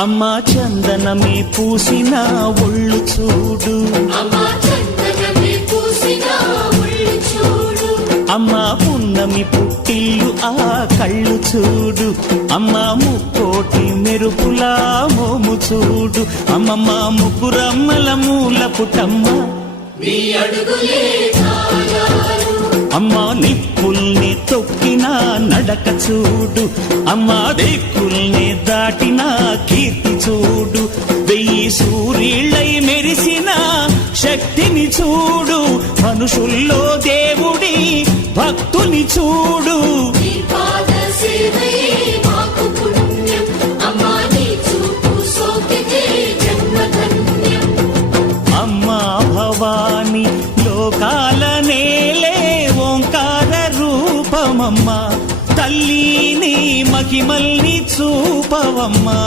అమ్మా చందనమే పూసిన ఒళ్ళు చూడు, అమ్మా పున్నమి పుట్టిల్లు ఆ కళ్ళు చూడు, అమ్మా ముక్కోటి మెరుపులా మోము చూడు, అమ్మమ్మ ముగ్గురమ్మల మూల పుటమ్మ అమ్మా నిప్పుల్ని తొక్కిన నడక చూడు, అమ్మా దిక్కుల్ని దాటిన కీర్తి చూడు, 1000 సూర్యుళ్ళై మెరిసిన శక్తిని చూడు, మనుషుల్లో దేవుడి భక్తుని చూడు. అమ్మా భవాని లోకాల నేలే ఓంకార రూపమమ్మా, తల్లిని మహిమల్ని చూపవమ్మా.